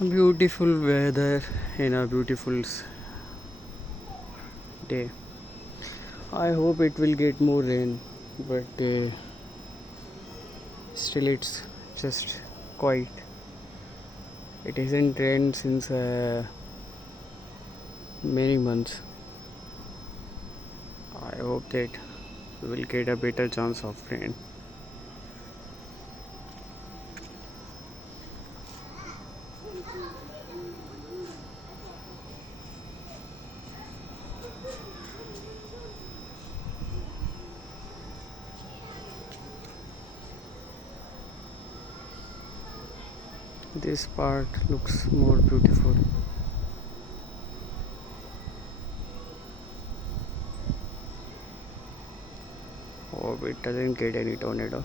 Beautiful weather in a beautiful day. I hope it will get more rain, but still it's just quiet. It hasn't rained since many months. I hope that we will get a better chance of rain. This part looks more beautiful. Hope it doesn't get any tornado.